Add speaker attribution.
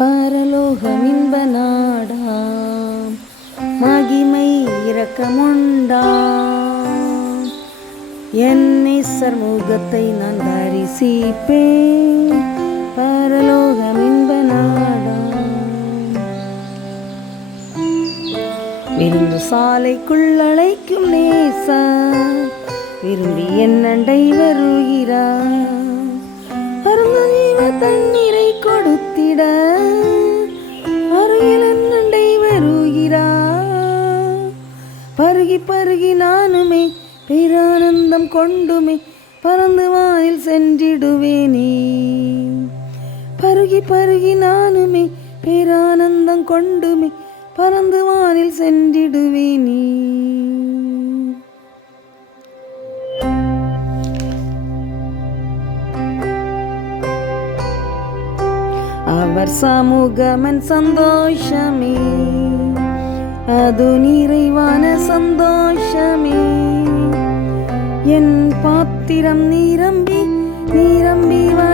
Speaker 1: பரலோகம் இன்ப நாடாம் மகிமை இரக்கமுண்டாம். என்னை சர்முகத்தை நான் தரிசிப்பேன். பரலோகம் இன்ப நாடாம் விருந்து சாலைக்குள் அழைக்கும் நேசா விரும்பி என்னண்டை வருகிறார். அருந்த ஜீவ தண்ணீரை கொடுத்திட அருகில் என்னண்டை வருகிறார் பருகி பருகி நானுமே பேரானந்தம் கொண்டுமே பறந்து வானில் சென்றிடுவேனே. பருகி பருகி நானுமே பேரானந்தம் கொண்டுமே பறந்து வானில் சென்றிடுவேனே. அவர் சமூகமன் சந்தோஷமே. அது நிறைவான சந்தோஷமே. என் பாத்திரம் நிரம்பி நிரம்பி வ